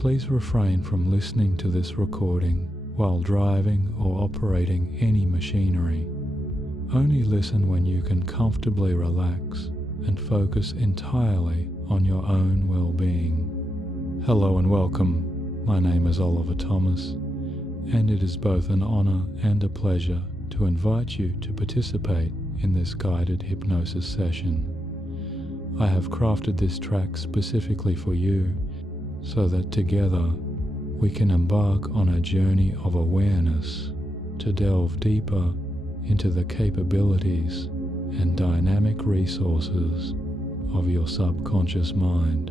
Please refrain from listening to this recording while driving or operating any machinery. Only listen when you can comfortably relax and focus entirely on your own well-being. Hello and welcome. My name is Oliver Thomas, and it is both an honor and a pleasure to invite you to participate in this guided hypnosis session. I have crafted this track specifically for you so that together we can embark on a journey of awareness to delve deeper into the capabilities and dynamic resources of your subconscious mind.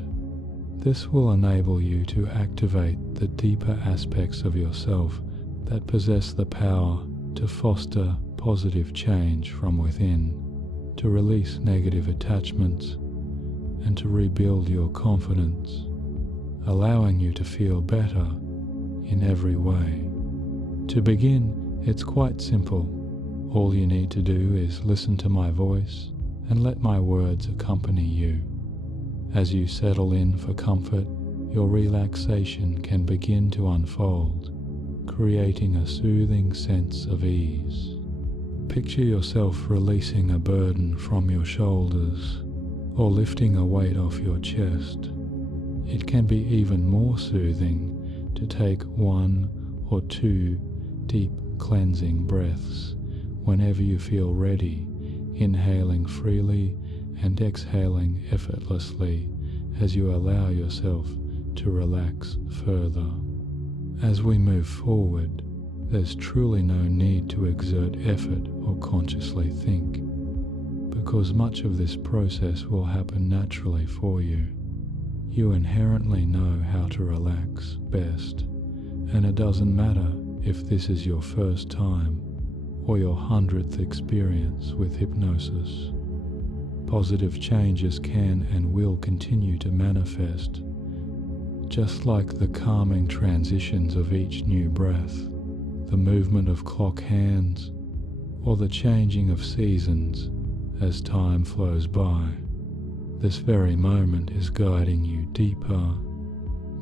This will enable you to activate the deeper aspects of yourself that possess the power to foster positive change from within, to release negative attachments, and to rebuild your confidence, allowing you to feel better in every way. To begin, it's quite simple. All you need to do is listen to my voice and let my words accompany you. As you settle in for comfort, your relaxation can begin to unfold, creating a soothing sense of ease. Picture yourself releasing a burden from your shoulders or lifting a weight off your chest. It can be even more soothing to take 1 or 2 deep cleansing breaths whenever you feel ready, inhaling freely and exhaling effortlessly as you allow yourself to relax further. As we move forward, there's truly no need to exert effort or consciously think, because much of this process will happen naturally for you. You inherently know how to relax best, and it doesn't matter if this is your first time or your 100th experience with hypnosis. Positive changes can and will continue to manifest, just like the calming transitions of each new breath, the movement of clock hands, or the changing of seasons as time flows by. This very moment is guiding you deeper,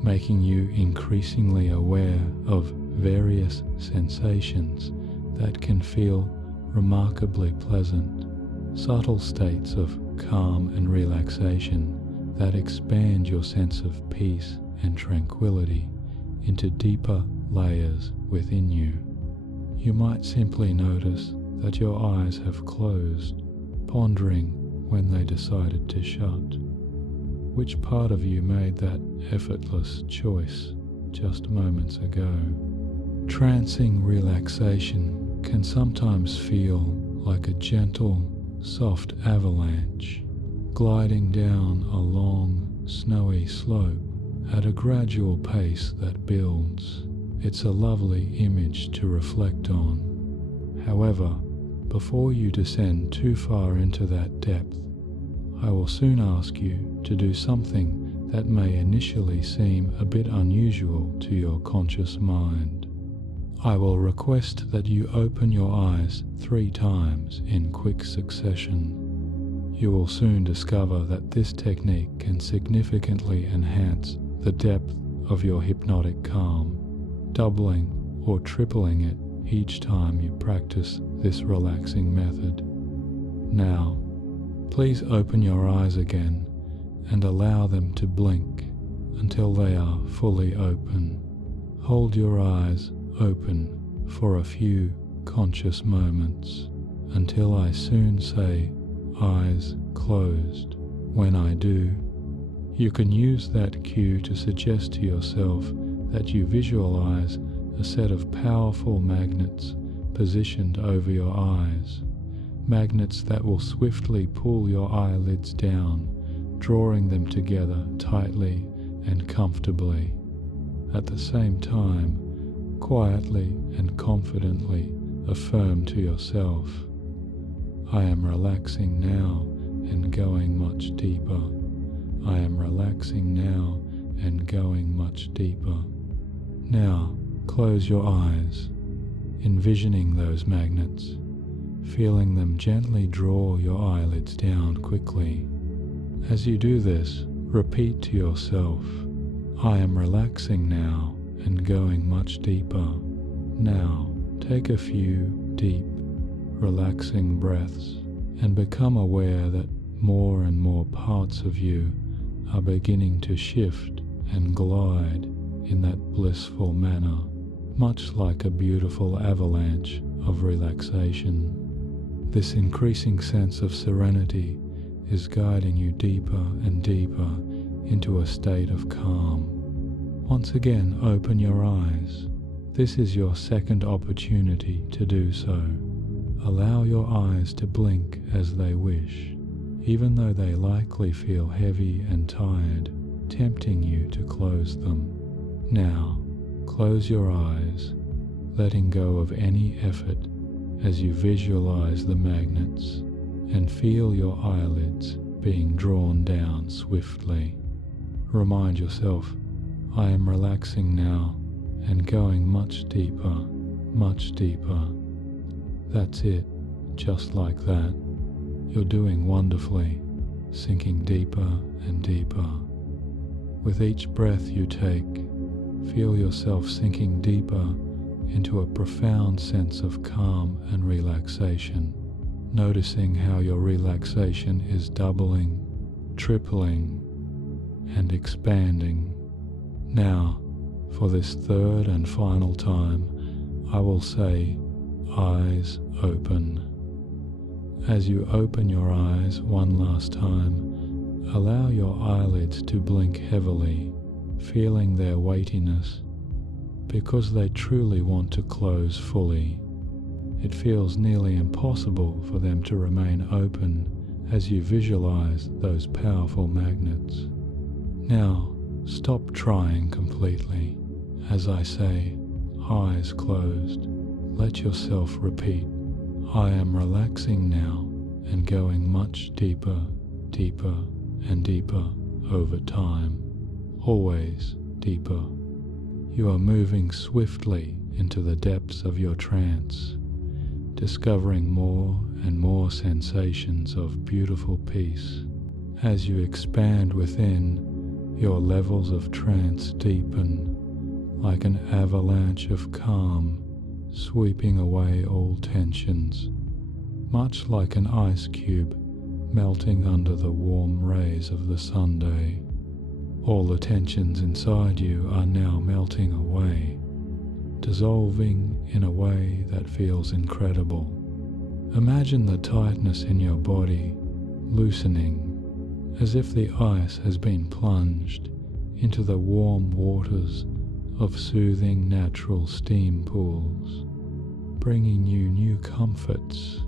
making you increasingly aware of various sensations that can feel remarkably pleasant, subtle states of calm and relaxation that expand your sense of peace and tranquility into deeper layers within you. You might simply notice that your eyes have closed, pondering when they decided to shut. Which part of you made that effortless choice just moments ago? Trancing relaxation can sometimes feel like a gentle, soft avalanche gliding down a long, snowy slope at a gradual pace that builds. It's a lovely image to reflect on. However, before you descend too far into that depth, I will soon ask you to do something that may initially seem a bit unusual to your conscious mind. I will request that you open your eyes 3 times in quick succession. You will soon discover that this technique can significantly enhance the depth of your hypnotic calm, doubling or tripling it each time you practice this relaxing method. Now, please open your eyes again and allow them to blink until they are fully open. Hold your eyes open for a few conscious moments until I soon say eyes closed. When I do, you can use that cue to suggest to yourself that you visualize a set of powerful magnets positioned over your eyes, magnets that will swiftly pull your eyelids down, drawing them together tightly and comfortably. At the same time, quietly and confidently affirm to yourself, I am relaxing now and going much deeper. I am relaxing now and going much deeper. Now, close your eyes, envisioning those magnets, feeling them gently draw your eyelids down quickly. As you do this, repeat to yourself, I am relaxing now and going much deeper. Now, take a few deep, relaxing breaths and become aware that more and more parts of you are beginning to shift and glide in that blissful manner, much like a beautiful avalanche of relaxation. This increasing sense of serenity is guiding you deeper and deeper into a state of calm. Once again, open your eyes. This is your second opportunity to do so. Allow your eyes to blink as they wish, even though they likely feel heavy and tired, tempting you to close them. Now, close your eyes, letting go of any effort as you visualize the magnets and feel your eyelids being drawn down swiftly. Remind yourself, I am relaxing now and going much deeper, much deeper. That's it, just like that. You're doing wonderfully, sinking deeper and deeper. With each breath you take, feel yourself sinking deeper into a profound sense of calm and relaxation, noticing how your relaxation is doubling, tripling, and expanding. Now, for this third and final time, I will say, eyes open. As you open your eyes one last time, allow your eyelids to blink heavily, feeling their weightiness, because they truly want to close fully. It feels nearly impossible for them to remain open as you visualize those powerful magnets. Now, stop trying completely. As I say, eyes closed. Let yourself repeat, I am relaxing now and going much deeper, deeper, and deeper over time. Always deeper. You are moving swiftly into the depths of your trance, discovering more and more sensations of beautiful peace. As you expand within, your levels of trance deepen, like an avalanche of calm, sweeping away all tensions, much like an ice cube melting under the warm rays of the Sunday. All the tensions inside you are now melting away, dissolving in a way that feels incredible. Imagine the tightness in your body loosening, as if the ice has been plunged into the warm waters of soothing natural steam pools, bringing you new comforts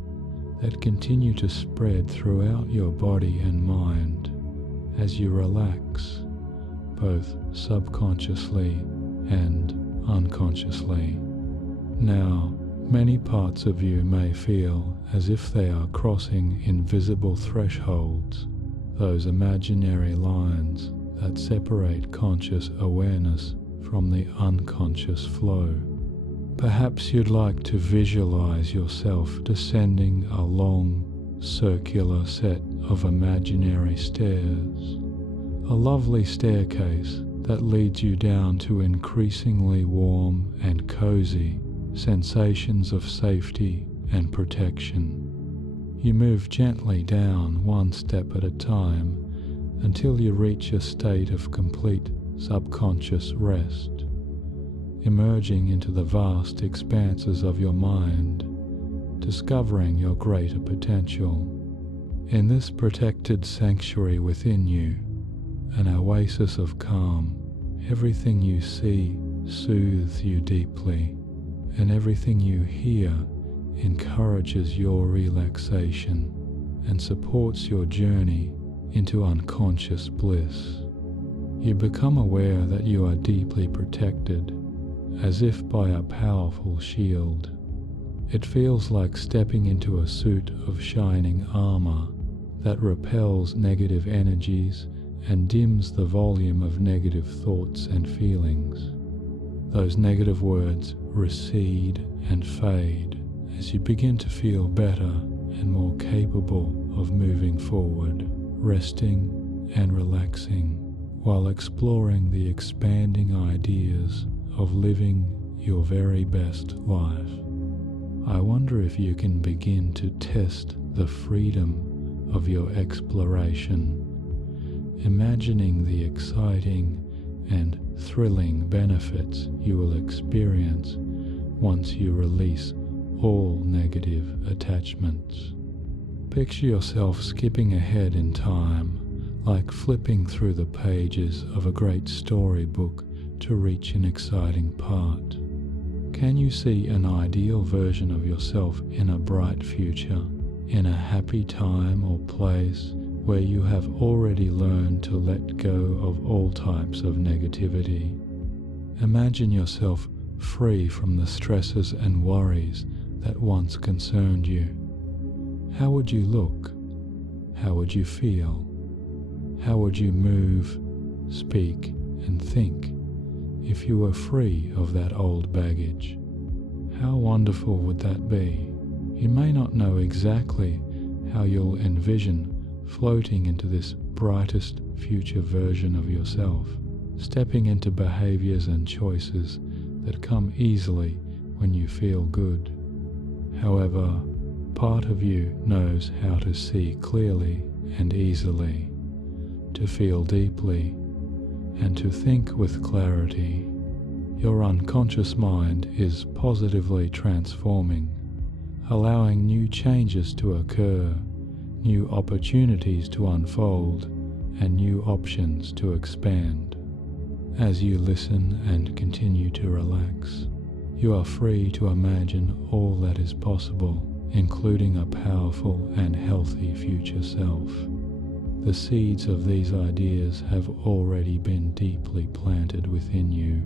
that continue to spread throughout your body and mind as you relax, both subconsciously and unconsciously. Now, many parts of you may feel as if they are crossing invisible thresholds, those imaginary lines that separate conscious awareness from the unconscious flow. Perhaps you'd like to visualize yourself descending a long, circular set of imaginary stairs, a lovely staircase that leads you down to increasingly warm and cozy sensations of safety and protection. You move gently down one step at a time until you reach a state of complete subconscious rest, emerging into the vast expanses of your mind, discovering your greater potential. In this protected sanctuary within you, an oasis of calm, everything you see soothes you deeply, and everything you hear encourages your relaxation and supports your journey into unconscious bliss. You become aware that you are deeply protected, as if by a powerful shield. It feels like stepping into a suit of shining armor that repels negative energies and dims the volume of negative thoughts and feelings. Those negative words recede and fade as you begin to feel better and more capable of moving forward, resting and relaxing, while exploring the expanding ideas of living your very best life. I wonder if you can begin to test the freedom of your exploration, imagining the exciting and thrilling benefits you will experience once you release all negative attachments. Picture yourself skipping ahead in time, like flipping through the pages of a great storybook to reach an exciting part. Can you see an ideal version of yourself in a bright future, in a happy time or place where you have already learned to let go of all types of negativity? Imagine yourself free from the stresses and worries that once concerned you. How would you look? How would you feel? How would you move, speak, and think if you were free of that old baggage? How wonderful would that be? You may not know exactly how you'll envision floating into this brightest future version of yourself, stepping into behaviors and choices that come easily when you feel good. However, part of you knows how to see clearly and easily, to feel deeply, and to think with clarity. Your unconscious mind is positively transforming, allowing new changes to occur, new opportunities to unfold, and new options to expand. As you listen and continue to relax, you are free to imagine all that is possible, including a powerful and healthy future self. The seeds of these ideas have already been deeply planted within you,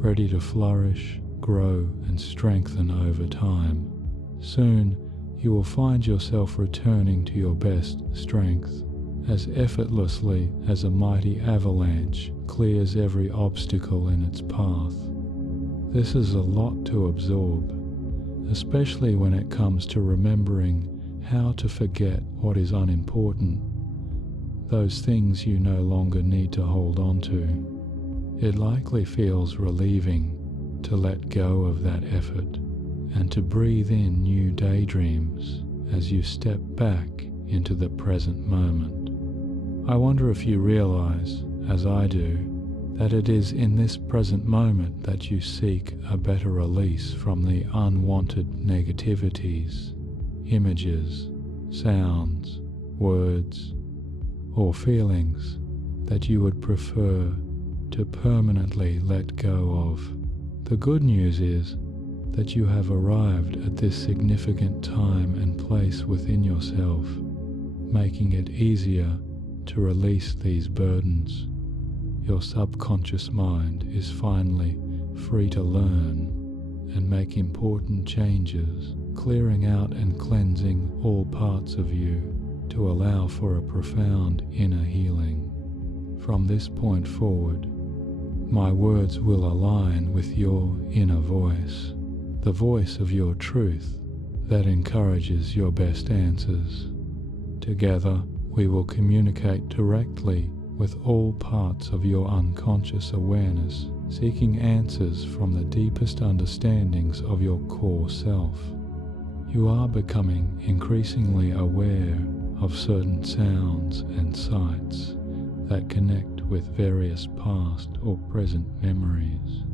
ready to flourish, grow, and strengthen over time. Soon, you will find yourself returning to your best strength, as effortlessly as a mighty avalanche clears every obstacle in its path. This is a lot to absorb, especially when it comes to remembering how to forget what is unimportant, those things you no longer need to hold on to. It likely feels relieving to let go of that effort and to breathe in new daydreams as you step back into the present moment. I wonder if you realize, as I do, that it is in this present moment that you seek a better release from the unwanted negativities, images, sounds, words, or feelings that you would prefer to permanently let go of. The good news is that you have arrived at this significant time and place within yourself, making it easier to release these burdens. Your subconscious mind is finally free to learn and make important changes, clearing out and cleansing all parts of you to allow for a profound inner healing. From this point forward, my words will align with your inner voice, the voice of your truth that encourages your best answers. Together, we will communicate directly with all parts of your unconscious awareness, seeking answers from the deepest understandings of your core self. You are becoming increasingly aware of certain sounds and sights that connect with various past or present memories.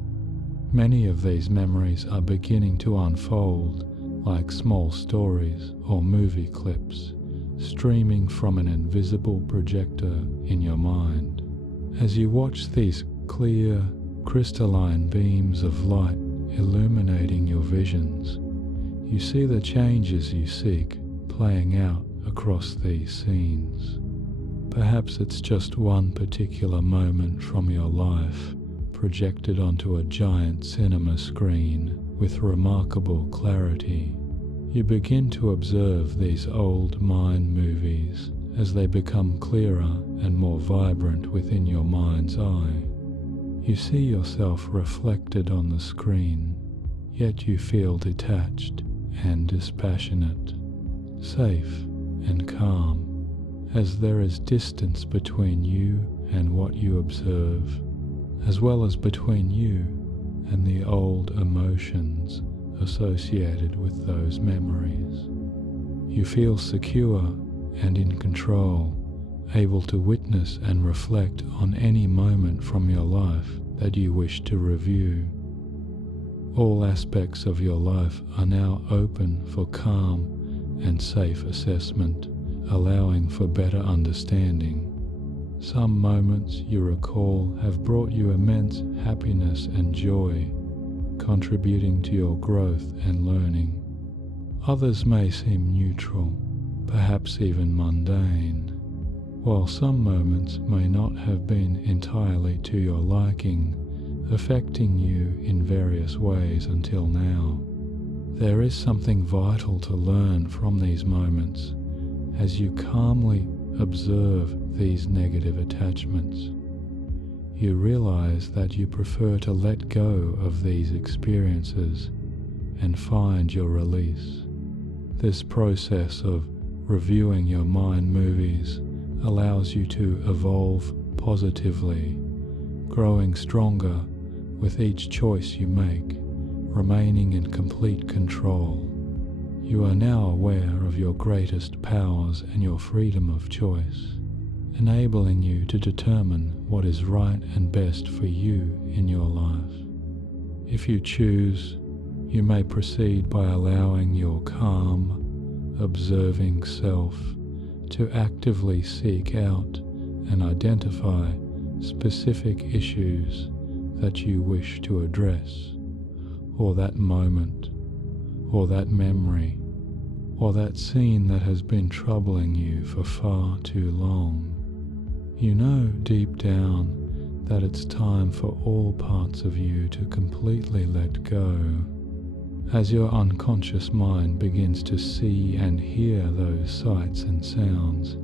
Many of these memories are beginning to unfold like small stories or movie clips, streaming from an invisible projector in your mind. As you watch these clear, crystalline beams of light illuminating your visions, you see the changes you seek playing out across these scenes. Perhaps it's just one particular moment from your life projected onto a giant cinema screen with remarkable clarity. You begin to observe these old mind movies as they become clearer and more vibrant within your mind's eye. You see yourself reflected on the screen, yet you feel detached and dispassionate, safe and calm, as there is distance between you and what you observe, as well as between you and the old emotions associated with those memories. You feel secure and in control, able to witness and reflect on any moment from your life that you wish to review. All aspects of your life are now open for calm and safe assessment, allowing for better understanding. Some moments you recall have brought you immense happiness and joy, contributing to your growth and learning. Others may seem neutral, perhaps even mundane, while some moments may not have been entirely to your liking, affecting you in various ways until now. There is something vital to learn from these moments as you calmly observe these negative attachments. You realize that you prefer to let go of these experiences and find your release. This process of reviewing your mind movies allows you to evolve positively, growing stronger with each choice you make, remaining in complete control. You are now aware of your greatest powers and your freedom of choice, enabling you to determine what is right and best for you in your life. If you choose, you may proceed by allowing your calm, observing self to actively seek out and identify specific issues that you wish to address, or that moment, or that memory, or that scene that has been troubling you for far too long. You know deep down that it's time for all parts of you to completely let go. As your unconscious mind begins to see and hear those sights and sounds,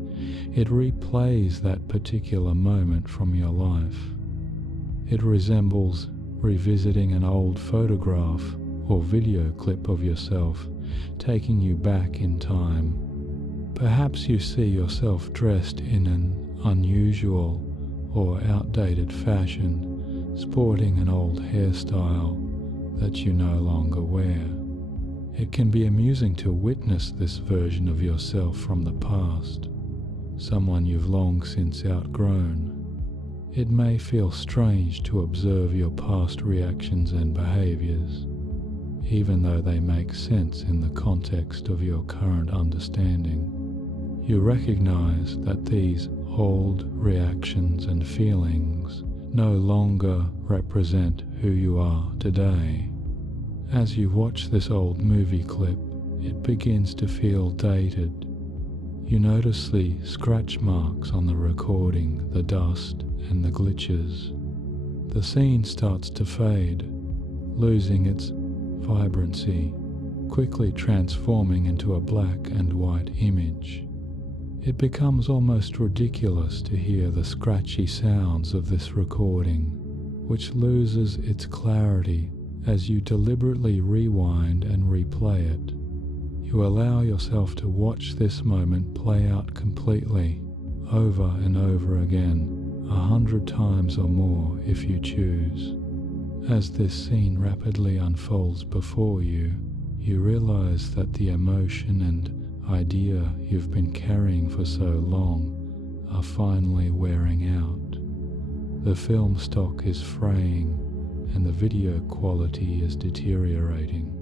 it replays that particular moment from your life. It resembles revisiting an old photograph or video clip of yourself, taking you back in time. Perhaps you see yourself dressed in an unusual or outdated fashion, sporting an old hairstyle that you no longer wear. It can be amusing to witness this version of yourself from the past, someone you've long since outgrown. It may feel strange to observe your past reactions and behaviors, even though they make sense in the context of your current understanding. You recognize that these old reactions and feelings no longer represent who you are today. As you watch this old movie clip, it begins to feel dated. You notice the scratch marks on the recording, the dust, and the glitches. The scene starts to fade, losing its vibrancy, quickly transforming into a black and white image. It becomes almost ridiculous to hear the scratchy sounds of this recording, which loses its clarity as you deliberately rewind and replay it. You allow yourself to watch this moment play out completely, over and over again, 100 times or more if you choose. As this scene rapidly unfolds before you, you realize that the emotion and idea you've been carrying for so long are finally wearing out. The film stock is fraying and the video quality is deteriorating.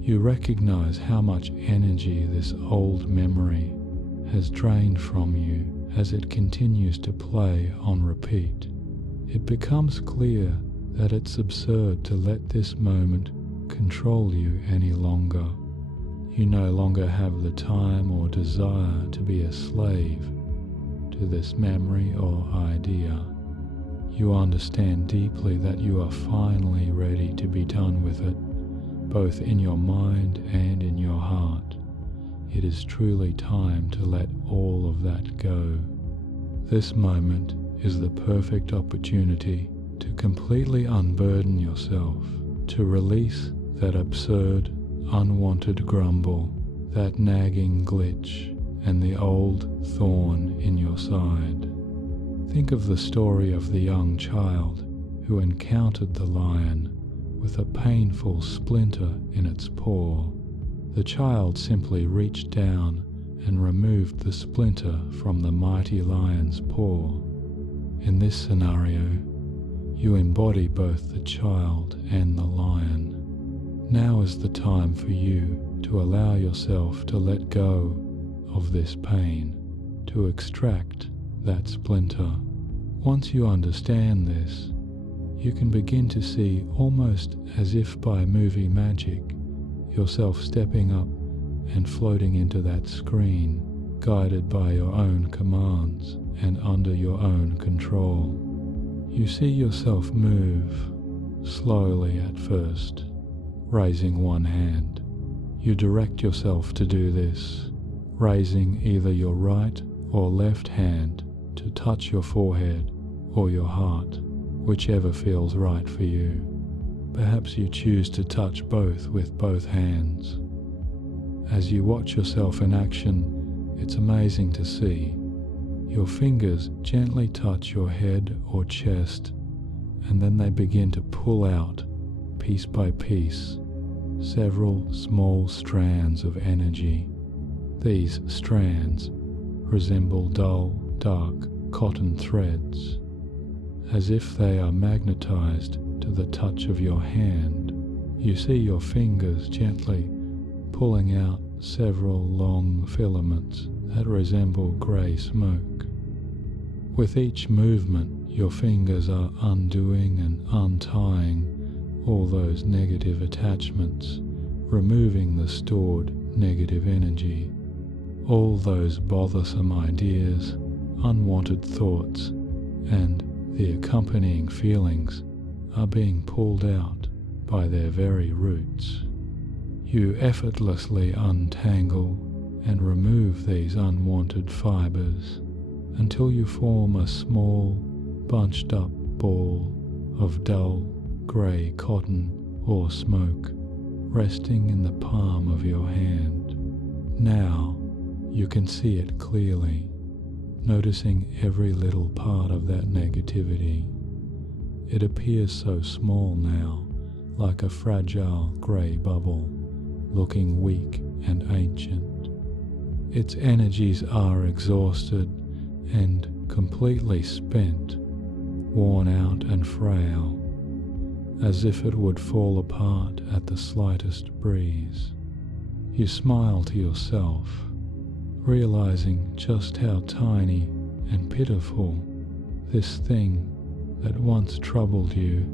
You recognize how much energy this old memory has drained from you as it continues to play on repeat. It becomes clear that it's absurd to let this moment control you any longer. You no longer have the time or desire to be a slave to this memory or idea. You understand deeply that you are finally ready to be done with it, both in your mind and in your heart. It is truly time to let all of that go. This moment is the perfect opportunity to completely unburden yourself, to release that absurd, unwanted grumble, that nagging glitch, and the old thorn in your side. Think of the story of the young child who encountered the lion with a painful splinter in its paw. The child simply reached down and removed the splinter from the mighty lion's paw. In this scenario, you embody both the child and the lion. Now is the time for you to allow yourself to let go of this pain, to extract that splinter. Once you understand this, you can begin to see, almost as if by movie magic, yourself stepping up and floating into that screen, guided by your own commands and under your own control. You see yourself move, slowly at first, raising one hand. You direct yourself to do this, raising either your right or left hand to touch your forehead or your heart, whichever feels right for you. Perhaps you choose to touch both with both hands. As you watch yourself in action, it's amazing to see. Your fingers gently touch your head or chest, and then they begin to pull out, piece by piece, several small strands of energy. These strands resemble dull, dark cotton threads, as if they are magnetized to the touch of your hand. You see your fingers gently pulling out several long filaments that resemble grey smoke. With each movement, your fingers are undoing and untying all those negative attachments, removing the stored negative energy. All those bothersome ideas, unwanted thoughts, and the accompanying feelings are being pulled out by their very roots. You effortlessly untangle and remove these unwanted fibers until you form a small, bunched up ball of dull, grey cotton or smoke resting in the palm of your hand. Now you can see it clearly, noticing every little part of that negativity. It appears so small now, like a fragile grey bubble, looking weak and ancient. Its energies are exhausted and completely spent, worn out and frail, as if it would fall apart at the slightest breeze. You smile to yourself, realizing just how tiny and pitiful this thing that once troubled you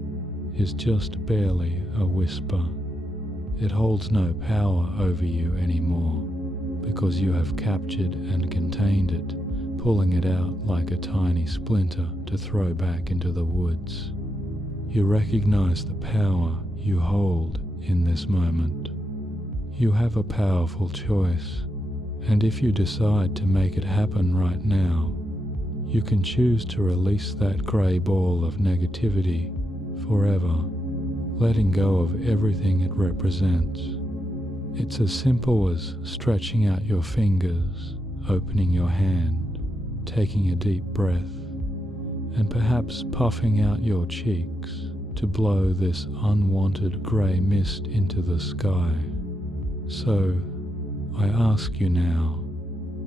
is just barely a whisper. It holds no power over you anymore, because you have captured and contained it, pulling it out like a tiny splinter to throw back into the woods. You recognize the power you hold in this moment. You have a powerful choice, and if you decide to make it happen right now, you can choose to release that grey ball of negativity forever, letting go of everything it represents. It's as simple as stretching out your fingers, opening your hand, taking a deep breath, and perhaps puffing out your cheeks to blow this unwanted grey mist into the sky. So, I ask you now,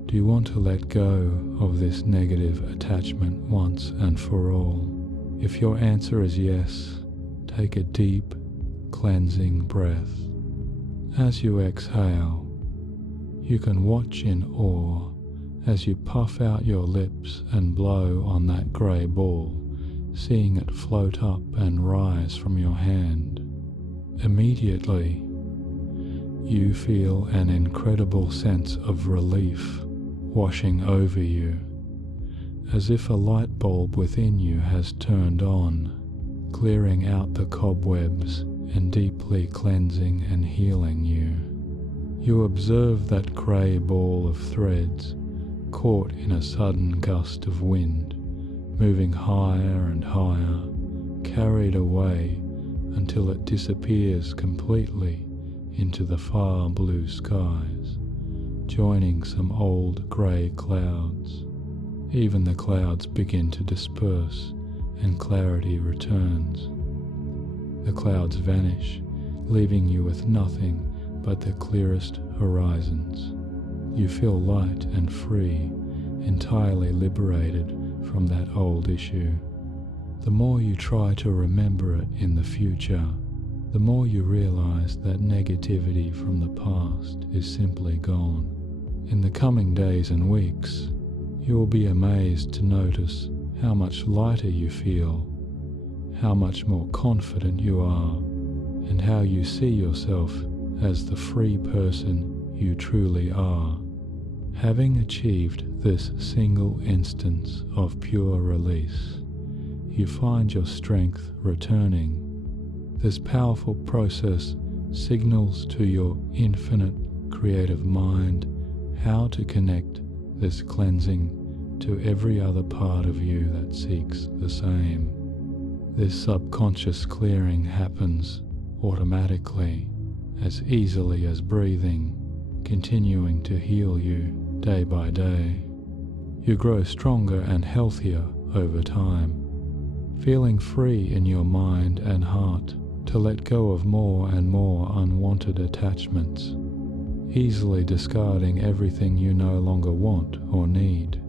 do you want to let go of this negative attachment once and for all? If your answer is yes, take a deep, cleansing breath. As you exhale, you can watch in awe as you puff out your lips and blow on that grey ball, seeing it float up and rise from your hand. Immediately, you feel an incredible sense of relief washing over you, as if a light bulb within you has turned on, clearing out the cobwebs and deeply cleansing and healing you. You observe that grey ball of threads caught in a sudden gust of wind, moving higher and higher, carried away until it disappears completely into the far blue skies, joining some old grey clouds. even the clouds begin to disperse and clarity returns. The clouds vanish, leaving you with nothing but the clearest horizons. You feel light and free, entirely liberated from that old issue. The more you try to remember it in the future, the more you realize that negativity from the past is simply gone. In the coming days and weeks, you will be amazed to notice how much lighter you feel, how much more confident you are, and how you see yourself as the free person you truly are. Having achieved this single instance of pure release, you find your strength returning. This powerful process signals to your infinite creative mind how to connect this cleansing to every other part of you that seeks the same. This subconscious clearing happens automatically, as easily as breathing, continuing to heal you day by day. You grow stronger and healthier over time, feeling free in your mind and heart to let go of more and more unwanted attachments, easily discarding everything you no longer want or need.